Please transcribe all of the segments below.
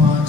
5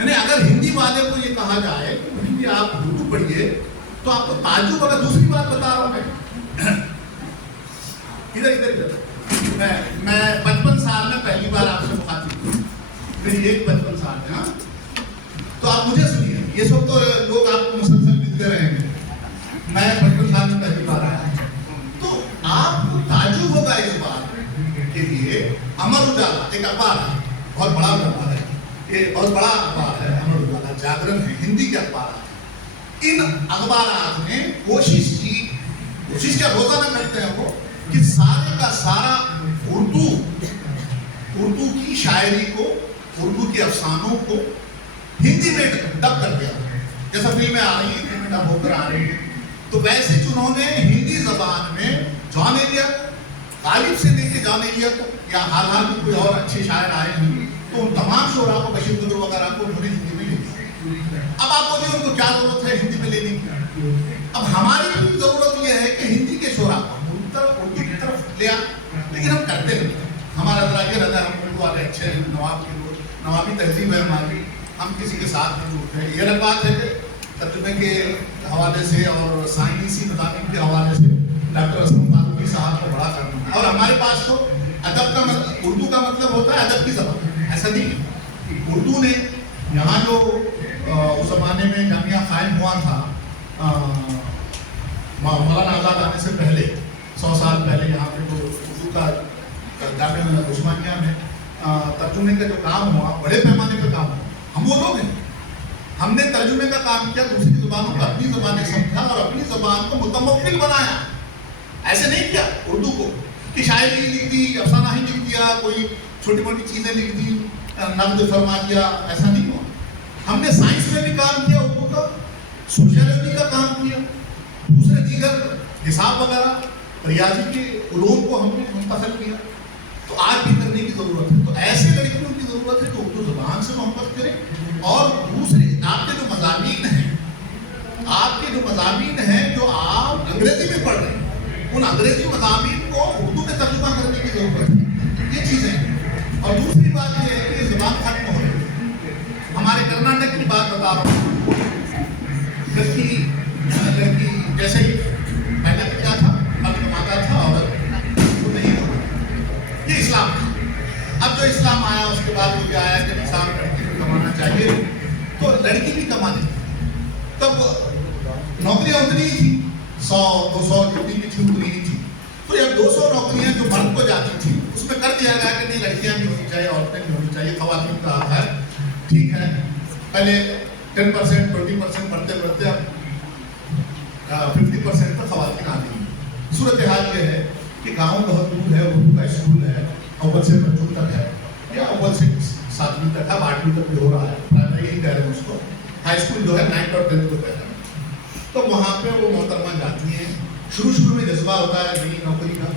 یعنی اگر ہندی والے کو یہ کہا جائے کہ آپ اردو پڑھیے تو آپ کو تعجب ہوگا. دوسری بات بتا رہا ہوں میں, ادھر میں 55 سال میں پہلی بار آپ سے مخاطب ہوں, میری ایج 55 سال ہے. ہاں, تو آپ مجھے سنیے, یہ سب تو لوگ آپ کو مسلسل ملتے رہیں گے, میں 55 سال میں پہلی بار آیا. تو آپ کو تعجب ہوگا اس بات کے لیے. امر اجالا ایک اخبار ہے, بہت بڑا اخبار ہے, یہ بہت بڑا اخبار ہے امر اجالا, جاگرن ہے, ہندی کے اخبارات. ان اخبارات نے کوشش کیا روزانہ کرتے ہیں وہ, کہ سارے کا سارا اردو کی شاعری کو, اردو کے افسانوں کو ہندی میں ڈب کر دیا. جیسا فلمیں آ رہی ہیں, فلمیں ڈب ہو کر آ رہی ہیں, تو ویسے جنہوں نے ہندی زبان میں جان ایلیٹ, غالب سے لے کے جان ایلیٹ یا حال میں کوئی اور اچھے شاعر آئے ہیں, تو ان تمام شعراء کو, بشیر قدر وغیرہ کو انہوں نے ہندی میں لے لیا. اب آپ بولیں ان کو کیا ضرورت ہے ہندی میں لینے کی. اب ہماری بھی ضرورت یہ ہے کہ ہندی کے شعراء کو اردو کی طرف لے آ, لیکن ہم کرتے نہیں. ہمارا ذرا یہ رہتا ہے ہم اردو والے اچھے ہیں, نواب کے لوگ, نوابی تہذیب ہے ہماری, ہم کسی کے ساتھ نہیں جڑتے ہیں. یہ الگ بات ہے کہ ترجمے کے حوالے سے اور سائنسی مضامین کے حوالے سے ڈاکٹر اسلم فاروقی صاحب کو بڑا کرنا ہے. اور ہمارے پاس تو ادب کا مطلب, اردو کا مطلب ہوتا ہے ادب کی زبان, ایسا نہیں. اردو نے یہاں جو اس زمانے میں جامعہ قائم ہوا تھا مولانا آزاد آنے سے پہلے, 100 سال پہلے, یہاں پہ جو اردو کا جامعہ عثمانیہ میں ترجمے کا جو کام ہوا, بڑے پیمانے پہ کام ہوا. ہم وہ لوگ ہیں, ہم نے ترجمے کا کام کیا, دوسری زبانوں کو اپنی زبانیں سمجھا اور اپنی زبان کو متمول بنایا. ایسے نہیں کیا اردو کو کہ شاعری لکھ دی, افسانہ ہی لکھ دیا, کوئی چھوٹی موٹی چیزیں لکھ دی, نقد فرما دیا, ایسا نہیں ہوا. ہم نے سائنس میں بھی کام کیا اردو کا, سوشیالوجی کا کام کیا, دوسرے دیگر حساب وغیرہ ریاضی کے علوم کو ہم نے منتقل کیا. تو آج بھی کرنے کی ضرورت ہے. تو ایسے لڑکیوں کی ضرورت ہے جو اردو زبان سے محبت کریں, اور دوسرے آپ کے جو مضامین ہیں جو آپ انگریزی میں پڑھ رہے ہیں, ان انگریزی مضامین کو اردو میں ترجمہ کرنے کی ضرورت ہے. یہ چیزیں ہیں. اور دوسری بات یہ ہے کہ یہ زبان ختم ہو رہی ہے. ہمارے کرناٹک کی بات بتا رہا ہوں, لڑکی جیسے ہی پہلے کیا تھا, اب کماتا تھا اور وہ نہیں ہوتا. یہ اسلام تھا. اب جو اسلام آیا اس کے بعد وہ آیا کہ اسلام لڑکی کو کمانا چاہیے, تو لڑکی بھی کماتی تھی. تب نوکریاں اتنی ہی تھی, 100-200 جتنی بھی تھی اتنی ہی تھی. تو جب 200 نوکریاں جو مرد کو جاتی تھی, اس میں کر دیا گیا کہ نہیں, لڑکیاں بھی ہونی چاہیے, عورتیں بھی ہونی چاہیے, خواتین کا حق ہے. ٹھیک ہے, پہلے 10% 20% بڑھتے اب 50% پر خواتین آتی ہیں. صورتحال یہ ہے کہ گاؤں بہت دور ہے, اردو کا اسکول ہے, اول سے پنجم تک ہے, یا اول سے 7ویں تک ہے, 8ویں تک بھی ہو رہا ہے, پرائمری ہی کہہ رہے ہیں اس کو. ہائی اسکول جو ہے 9th اور 10th کو کہہ رہے ہیں. تو وہاں پہ وہ محترمہ جاتی ہیں. شروع میں جذبہ ہوتا ہے نئی نوکری کا,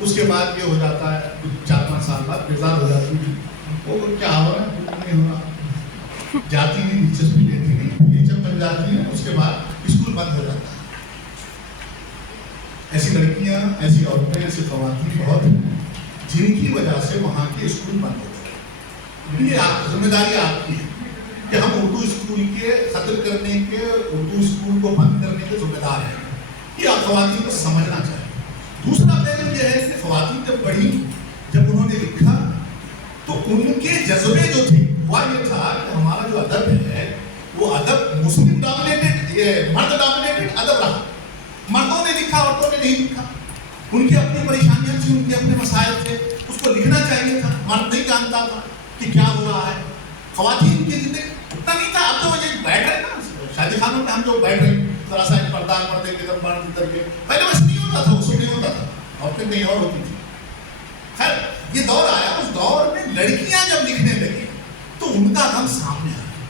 اس کے بعد یہ ہو جاتا ہے 4-5 سال بعد بیزار ہو جاتی ہے. وہ کیا ہو رہا ہے, کچھ نہیں ہو رہا, جاتی نہیں, دلچسپی لیتی نہیں, یہ جب بن جاتی ہیں اس کے بعد اسکول بند ہو جاتا ہے. ایسی لڑکیاں, ایسی عورتیں, ایسی خواتین بہت ہیں جن کی وجہ سے وہاں کے اسکول بند ہو گئے. یہ ذمہ داری آپ کی ہے کہ ہم اردو اسکول کے قتل کرنے کے, اردو اسکول کو بند کرنے کے ذمہ دار ہیں. یہ خواتین کو سمجھنا چاہیے. دوسرا پہلو یہ ہے کہ خواتین جب پڑھی, جب انہوں نے لکھا, تو ان کے جذبے جو تھے وہ یہ تھا کہ ہمارا جو ادب ہے وہ ادب مسلم ڈومینیٹڈ, یہ مرد ڈومینیٹڈ ادب رہا. مردوں نے لکھا, عورتوں نے نہیں لکھا. ان کی اپنی پریشانیاں تھیں, ان کے اپنے مسائل تھے, اس کو لکھنا چاہیے تھا. مرد نہیں جانتا تھا کہ کیا ہو رہا ہے. خواتین کی زندگی اتنا نہیں تھا. اب تو وہ بیٹھ رہے نا شادی خانوں میں, ہم جو بیٹھ رہے ذرا سا پردہ پردے کے ادھر بڑھ کر کے, پہلے بس نہیں ہوتا تھا, اس میں نہیں ہوتا تھا, عورتیں کہیں اور ہوتی تھی. خیر یہ دور آیا, اس دور میں لڑکیاں جب لکھنے لگی تو ان کا غم سامنے آیا.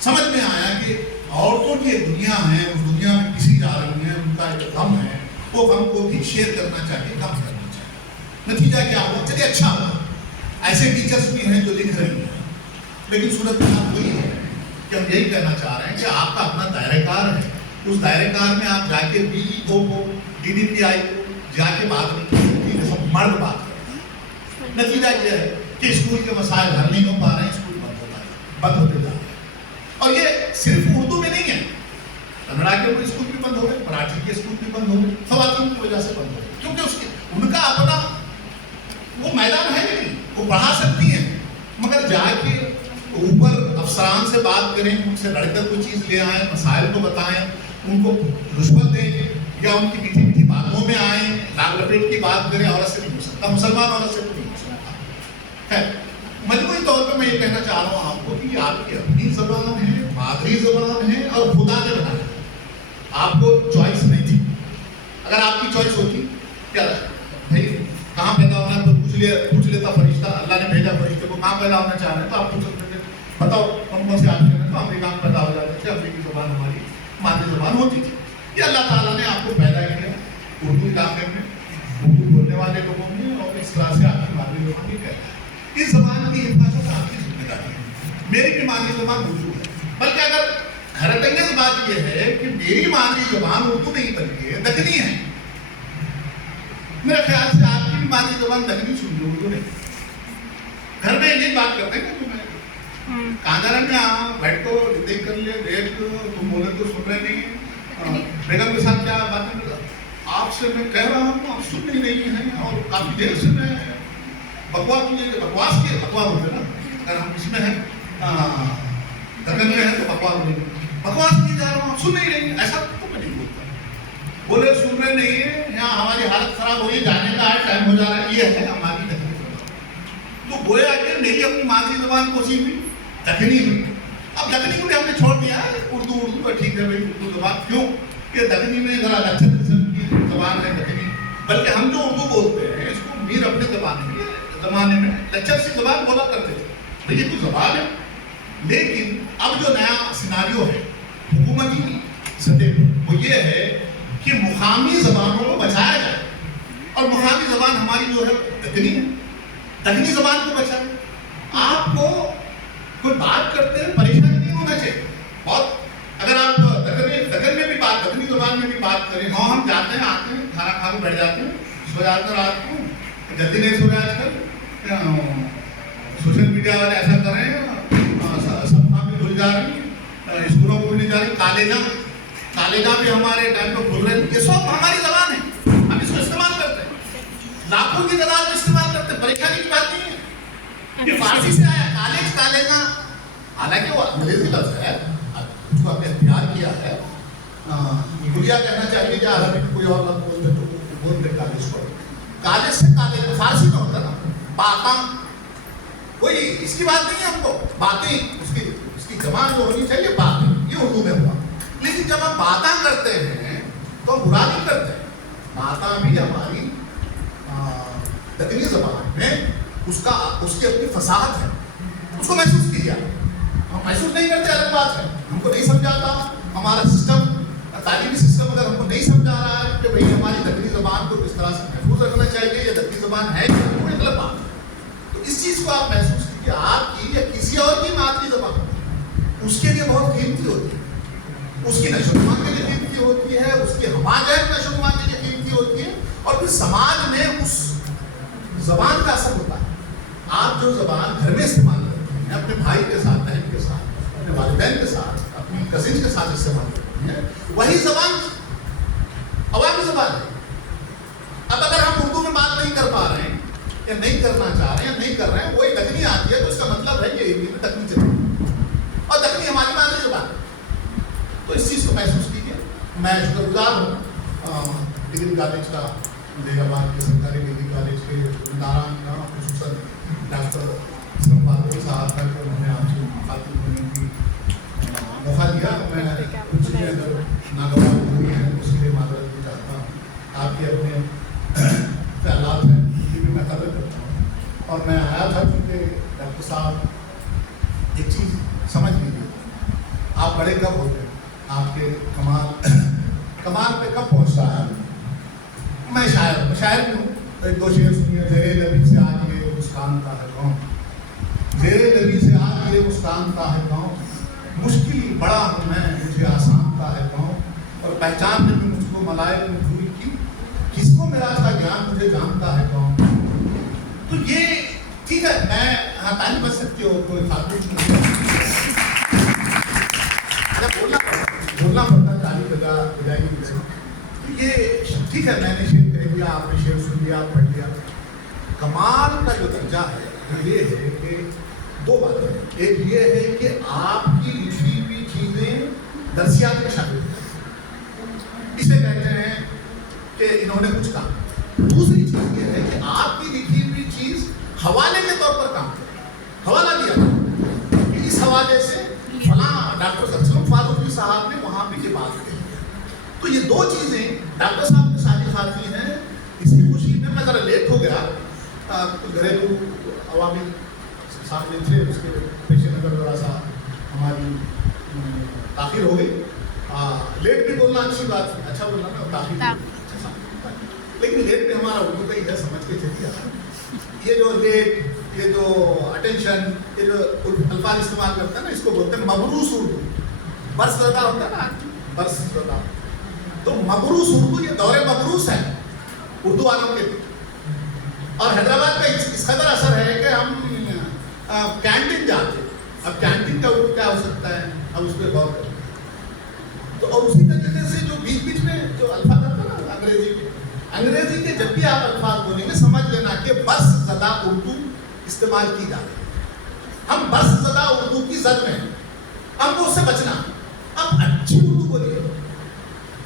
سمجھ میں آیا کہ عورتوں کی ایک دنیا ہے, اس دنیا میں کسی جا رہی ہیں, ان کا ایک غم ہے, وہ غم کو بھی شیئر کرنا چاہیے, کم کرنا چاہیے. نتیجہ کیا ہوا, چلیے اچھا ہوا, ایسے ٹیچرس بھی ہیں جو لکھ رہی ہیں. لیکن صورت حال وہی ہے کہ ہم یہی کہنا چاہ رہے ہیں کہ آپ کا اپنا دائرہ کار ہے. اس دائرہ کار میں آپ جا کے BEO کو, DDPI کو جا کے بات نہیں کر سکتی جیسا مرد بات کرتے ہیں. نتیجہ یہ ہے کہ اسکول کے مسائل حل نہیں ہو پا رہے ہیں, اسکول بند ہو پا رہے ہیں. بند ہوتے جا رہے ہیں. اور یہ صرف اردو میں نہیں ہے, کنڑا کے اسکول بھی بند ہو گئے, مراٹھی کے اسکول بھی بند ہو گئے, خواتین کی وجہ سے بند ہو گئے, کیونکہ ان کا اپنا وہ میدان ہے نہیں, وہ پڑھا سکتی ہیں مگر جا کے اوپر افسران سے بات کریں, ان سے لڑ کر کوئی چیز لے آئیں, مسائل کو بتائیں, ان کو رشوت دیں یا ان کی میٹھی میٹھی باتوں میں آئیں, لاگ لپیٹ کی بات کریں, عورت سے نہیں ہو سکتا, مسلمان عورت سے نہیں ہو سکتا. خیر, مجموعی طور پہ میں یہ کہنا چاہ رہا ہوں آپ کو کہ آپ کی اپنی زبان ہے, مادری زبان ہے, اور خدا نے بنایا. آپ کو چوائس نہیں تھی. اگر آپ کی چوائس ہوتی کیا بھائی کہاں پیدا ہونا ہے تو پوچھ لیتا فرشتہ, اللہ نے بھیجا فرشتے کو, کہاں پیدا ہونا چاہ رہے ہیں تو آپ پوچھ سکتے تھے, بتاؤ کون کون سے آدمی ہیں, تو امریکہ میں پیدا ہو جاتے تھے, امریکی زبان ہماری مادری زبان ہوتی تھی. یہ اللہ تعالیٰ نے آپ کو پیدا کیا اردو علاقے میں, اردو بولنے والے لوگوں میں, اور اس طرح سے آپ کی مادری زبان بھی کہتا ہے. اس زبان کی حفاظت آپ کی ذمہ داری ہے. میری بھی مادری زبان اردو ہے, بلکہ اگر حیرت انگیز بات یہ ہے کہ میری مادری زبان اردو نہیں بلکہ دکنی ہے. میرے خیال سے آپ کی بھی مادری زبان دکنی سن لو, اردو نہیں. گھر میں یہ بات کرتے ہیں کہ تمہیں کہاں جا رہے ہیں, بیٹھ کو دیکھ کر لے, دیکھ تم بولے تو سن رہے نہیں, بیگم کے ساتھ کیا باتیں کر رہا, آپ سے میں کہہ رہا ہوں آپ سن ہی نہیں ہیں, اور کافی دیر سے میں بکواس ہوتے نا, اگر ہم اس میں ہیں دکن میں ہیں تو بکواس کیے جا رہا ہوں, آپ سن نہیں رہے, ایسا تو میں نہیں بولتا. بولے سن رہے نہیں ہیں, یہاں ہماری حالت خراب ہو رہی ہے, جانے کا ہے, ٹائم ہو جا رہا ہے, یہ ہے ہماری دکنی زبان. تو گویا کہ میری اپنی مادری زبان کوشش ہوئی, دکنی ہوئی. اب دکنی کو بھی ہم نے چھوڑ دیا ہے, اردو ٹھیک ہے بھائی اردو زبان, کیوں کہ دکنی میں ذرا لچک قسم کی زبان ہے دکنی, بلکہ ہم جو اردو بولتے ہیں اس کو میر اپنے زمانے میں لچک سی زبان بولا کرتے تھے. بھائی یہ تو زبان ہے, لیکن اب جو نیا سیناریو ہے حکومتی سطح پر وہ یہ ہے کہ مقامی زبانوں کو بچایا جائے, اور مقامی زبان ہماری جو ہے دکنی ہے, دکنی زبان کو بچائے. آپ کو کوئی بات کرتے ہیں پریشانی نہیں ہونا چاہیے بہت. اگر آپ دکن میں بھی بات, دکنی زبان میں بھی بات کریں, ہاں ہم جاتے ہیں آتے ہیں کھانا کھا کے بیٹھ جاتے ہیں, سو جاتے ہیں رات کو, جلدی نہیں سو رہے آج کل, سوشل میڈیا والے ایسا کر رہے ہیں, سب کام بھی بھول جا رہی ہیں, اسکولوں کو بھی نہیں جا رہی, کالجاں بھی ہمارے ٹائم پہ بھول رہے ہیں. یہ سب ہماری زبان ہے, ہم اس کو استعمال کرتے ہیں, لاکھوں کی تعداد میں استعمال کرتے ہیں, پریشانی کی بات نہیں ہے. یہ فارسی سے آیا کالجاں, حالانکہ وہ انگریزی لفظ ہے, اس کو ہم نے اختیار کیا ہے. گڑیا کہنا چاہیے کہ عربی کوئی اور لفظ بولتے تو بولتے کالج کو, کالج سے کالج فارسی میں ہوتا نا, باتاں, کوئی اس کی بات نہیں ہے ہم کو, باتیں اس کی زبان جو ہونی چاہیے باتیں, یہ اردو میں ہوا. لیکن جب ہم باتاں کرتے ہیں تو ہم برا نہیں کرتے, باتاں بھی ہماری دکنی زبان میں اس کی اپنی فصاحت ہے, اس کو محسوس کیجیے. ہم محسوس نہیں کرتے الگ بات ہے, ہم کو نہیں سمجھاتا ہمارا سسٹم, تعلیمی سسٹم اگر ہم کو نہیں سمجھا رہا ہے کہ بھائی ہماری دکنی زبان کو کس طرح سے محفوظ رکھنا چاہیے, یا دکنی زبان ہے کوئی غلط بات, تو اس چیز کو آپ محسوس کیجیے. آپ کی یا کسی اور کی مادری زبان اس کے لیے بہت قیمتی ہوتی ہے, اس کی نشو و نما کے لیے قیمتی ہوتی ہے, اس کی ہماجت نشو و نما کے لیے قیمتی ہوتی ہے, اور پھر سماج میں اس زبان کا اثر ہوتا ہے. آپ جو زبان گھر میں استعمال کرتے ہیں, اپنے بھائی کے ساتھ, بہن کے ساتھ, اپنے والدین کے ساتھ, اپنی کزن کے ساتھ استعمال کرتے ہیں, وہی زبان عوامی زبان ہے. اب اگر ہم اردو میں بات نہیں کر پا رہے ہیں, یا نہیں کرنا چاہ رہے ہیں, یا نہیں کر رہے ہیں, وہی دکنی آتی ہے, تو اس کا مطلب ہے کہ ہندی میں دکنی چلتی ہے, اور دکنی ہماری مادری زبان ہے. تو اس چیز کو محسوس کیجیے. میں شکر گزار ہوں ڈگری کالج کا, مدیر آباد کے سرکاری ڈگری کالج کے اداران کا, خصوصاً ڈاکٹر اسلم بہادر صاحب کا, جو انہوں نے آپ سے مخاطب ہونے کی موقع دیا. میں کچھ بھی اگر ناگوار ہوئی ہیں اس کے لیے معذرت بھی چاہتا ہوں. آپ کے اپنے خیالات ہیں, ان کی بھی میں قدر کرتا ہوں. اور میں آیا تھا کیونکہ ڈاکٹر صاحب ایک چیز سمجھ لیجیے, آپ بڑے کب ہوتے ہیں, آپ کے کمال پہ کب پہنچ رہا ہے. میں شاعر بھی ہوں, ایک دو شعر سنیے. زیر لبی سے آج یہ مسکانتا ہے کون, زیر لبی سے آج یہ مسکانتا ہے کون, مشکل بڑا ہوں میں مجھے آسانتا ہے کون, اور پہچان نے بھی مجھ کو ملائے بھول کی, کس کو میرا تھا گیان مجھے جانتا ہے کون. تو یہ ٹھیک ہے, میں تعلیم بچ سکتی ہو, کوئی خاتون یہ ٹھیک ہے، میں نے شعر کہہ دیا، آپ نے شعر سن لیا، پڑھ لیا. کمال کا جو درجہ ہے وہ یہ ہے کہ دو باتیں ہیں. ایک یہ ہے کہ آپ کی لکھی ہوئی چیزیں درسیات میں شامل ہیں، اسے کہتے ہیں کہ انہوں نے کچھ کہا. دوسری چیز یہ ہے کہ آپ کی لکھی ہوئی چیز حوالے کے طور پر کام کرے. حوالہ دیا تھا کہ اس حوالے سے فلاں ڈاکٹر اسلم فاروقی صاحب نے وہاں پہ یہ بات کہی. تو یہ دو چیزیں ڈاکٹر صاحب کے ساتھ خاصی ہیں. اسی خوشی میں ذرا لیٹ ہو گیا، گھریلو عوامل سامنے تھے، اس کے پیش نظر ذرا سا ہماری تاخیر ہو گئی. لیٹ بھی بولنا اچھی بات ہے، اچھا بولنا نا، تاخیر لیکن لیٹ بھی ہمارا اردو کا ہی ہے، سمجھ کے چلیے. یہ جو لیٹ، یہ جو اٹینشن، یہ جو الفاظ استعمال کرتے ہیں نا، اس کو بولتے ہیں مبروس اردو. برس زدہ ہوتا ہے نا، برس زدہ. تو مبروس اردو، یہ دور مبروس ہے اردو والوں کے. اور حیدرآباد کا اس قدر اثر ہے کہ ہم کینٹین جاتے. اب کینٹین کا اردو کیا ہو سکتا ہے، اب اس پہ غور کریں. تو اور اسی طریقے سے جو بیچ بیچ میں جو الفاظ آتا ہے نا انگریزی کے جب بھی آپ الفاظ بولیں گے سمجھ لینا کہ برس زدہ اردو استعمال کی جا رہی ہے. ہم برس زدہ اردو کی زد میں ہیں، ہم کو اس سے بچنا. اب اچھی اردو بولیے.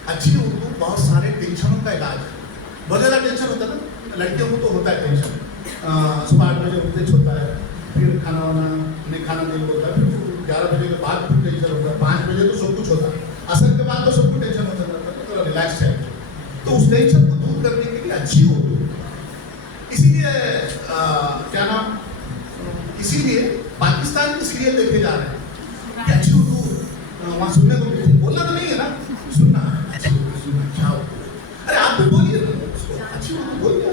اچھی اردو بہت سارے ٹینشنوں کا علاج ہے. بہت زیادہ ٹینشن ہوتا ہے نا، لڑکیوں کو تو ہوتا ہے ٹینشن. صبح 8 بجے اٹھتے چھوٹا ہے، پھر کھانا وانا نہیں کھانا نہیں ہوتا ہے، پھر 11 بجے کے بعد پھر ٹینشن ہوتا ہے، 5 بجے تو سب کچھ ہوتا ہے، عصر کے بعد تو سب کو ٹینشن ہوتا ہے، تھوڑا ریلیکس ہے. تو اس ٹینشن کو دور کرنے کے لیے اچھی اردو. اسی لیے کیا نام، اسی لیے پاکستان کے سیریل دیکھے جا رہے ہیں کہ اچھی اردو وہاں سننے کو ملتی. بولنا تو نہیں ہے نا، سننا ہے. اچھی اردو سننا، اچھا اردو. ارے آپ بھی بولیے نا اچھی اردو بولیے.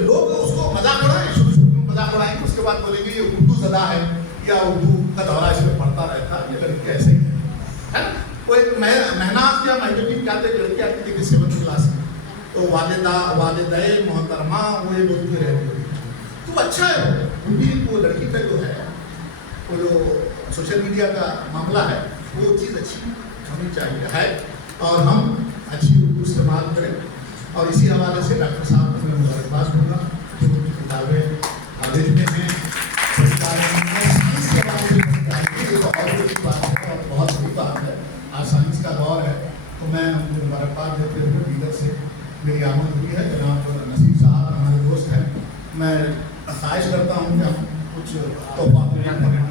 لوگ اس کو مذاق اڑائیں، شروع میں مذاق اڑائیں گے، اس کے بعد بولیں گے یہ اردو زدہ ہے یا اردو کا دورہ اس میں پڑھتا رہتا ہے. یہ لڑکی ایسے ہی ہے نا. وہ ایک مہناز یا مہجوبین کہتے ہیں، لڑکی آتی تھی کہ 7th کلاس میں، تو والدہ محترمہ وہ یہ بولتے رہتے. تو اچھا ہے وہ لڑکی کا جو ہے وہ جو سوشل میڈیا کا معاملہ ہے وہ چیز اچھی ہونی چاہیے ہے، اور ہم اچھی اردو استعمال کریں. اور اسی حوالے سے ڈاکٹر صاحب کو میں مبارکباد دوں گا جو ان کی کتابیں آدیش میں ہیں. اس کے حوالے سے یہ تو اور بڑی بات ہے اور بہت بڑی بات ہے. آج سائنس کا دور ہے، تو میں ان کو مبارکباد دیتے ہوئے لیڈر سے میری آمد ہوئی ہے. جناب نصیر صاحب ہمارے دوست ہیں، میں خواہش کرتا ہوں کہ ہم کچھ تحفہ کریں.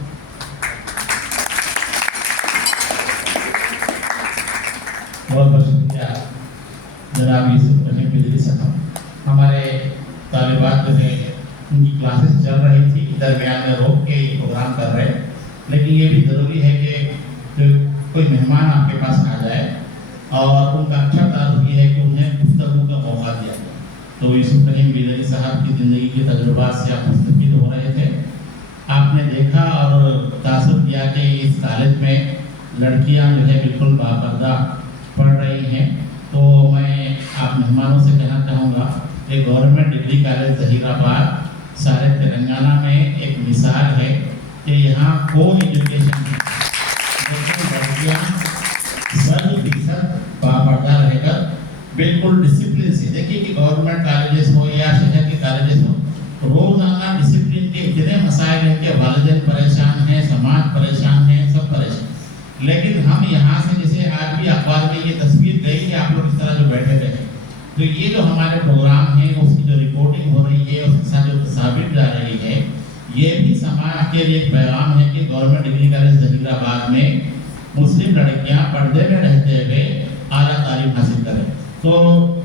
بہت بہت شکریہ جناب یوسف رحیم بجلی صاحب. ہمارے طالبات جو ہے ان کی کلاسز چل رہی تھی، درمیان میں روک کے یہ پروگرام کر رہے، لیکن یہ بھی ضروری ہے کہ کوئی مہمان آپ کے پاس آ جائے اور ان کا اچھا تعارف یہ ہے کہ انہیں گفتگو کا موقع دیا جائے. تو یوسف رحیم بجلی صاحب کی زندگی کے تجربات سے آپ مستفید ہو رہے تھے. آپ نے دیکھا اور تاثر کیا کہ اس کالج میں لڑکیاں جو ہے بالکل باپردہ پڑھ رہی ہیں. تو میں آپ مہمانوں سے کہنا چاہوں گا کہ گورنمنٹ ڈگری کالج ظہیر آباد سارے تلنگانہ میں ایک مثال ہے کہ یہاں کو ایجوکیشن لڑکیاں 100% باپردہ رہ کر بالکل ڈسپلن سے. دیکھیے کہ گورنمنٹ کالجز ہو یا شہر کے کالجز ہو، روزانہ ڈسپلن کے اتنے مسائل ہیں کہ والدین پریشان ہیں، سماج پریشان ہیں، سب پریشان. لیکن ہم یہاں سے جیسے آج بھی اخبار میں یہ تصویر گئی کہ آپ لوگ اس طرح جو بیٹھے رہے، تو یہ جو ہمارے پروگرام ہیں اس کی جو رپورٹنگ ہو رہی ہے، اس کے ساتھ جو تصاویر جا رہی ہے، یہ بھی سماج کے لیے ایک پیغام ہے کہ گورنمنٹ ڈگری کالج ظہیر آباد میں مسلم لڑکیاں پردے میں رہتے ہوئے اعلیٰ تعلیم حاصل کریں. تو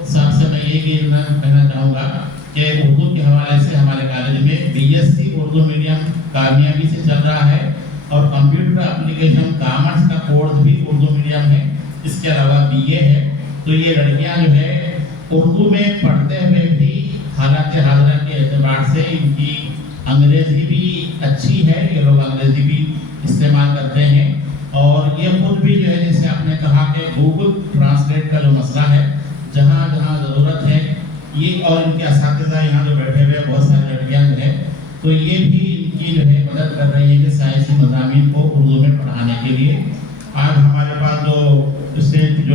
سب سے میں یہ کہنا چاہوں گا کہ اردو کے حوالے سے ہمارے کالج میں BSc اردو میڈیم کامیابی سے چل رہا ہے، اور کمپیوٹر اپلیکیشن کامرس کا کورس بھی اردو میڈیم ہے. اس کے علاوہ BA ہے. تو یہ لڑکیاں جو ہے اردو میں پڑھتے ہوئے بھی حالات حاضرہ کے اعتبار سے ان کی انگریزی بھی اچھی ہے، یہ لوگ انگریزی بھی استعمال کرتے ہیں. اور یہ خود بھی جو ہے جیسے آپ نے کہا کہ گوگل ٹرانسلیٹ کا جو مسئلہ ہے، جہاں جہاں ضرورت ہے یہ، اور ان کے اساتذہ یہاں جو بیٹھے ہوئے بہت ساری لڑکیاں جو ہے، تو یہ بھی ان کی جو ہے مدد کر رہی ہے کہ سائنسی مضامین کو اردو میں پڑھانے کے لیے. آج ہمارے پاس جو اسٹیٹ جو